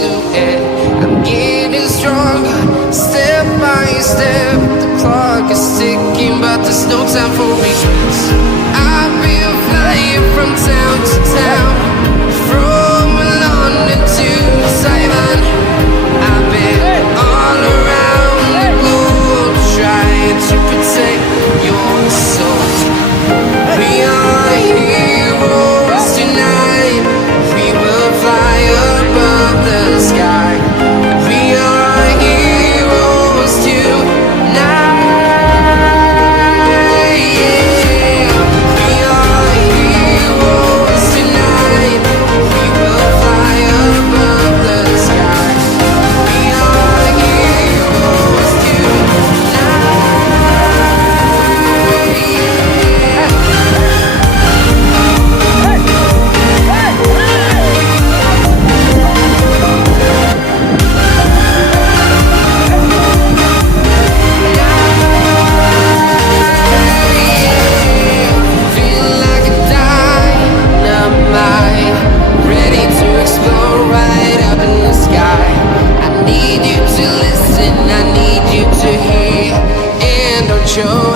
silhouette. I'm getting stronger, step by step. The clock is ticking, but there's no time for regrets. I've been flying from town to town, from London to Taiwan. I've been all around the globe trying to protect your soul. We are heroes tonight. We will fly above the sky. We are heroes tonight. Yeah. We are heroes tonight. We will fly above the sky. We are heroes tonight. Feel like a dynamite, ready to explode right up in the sky. I need you to listen, I need you to hear, and don't show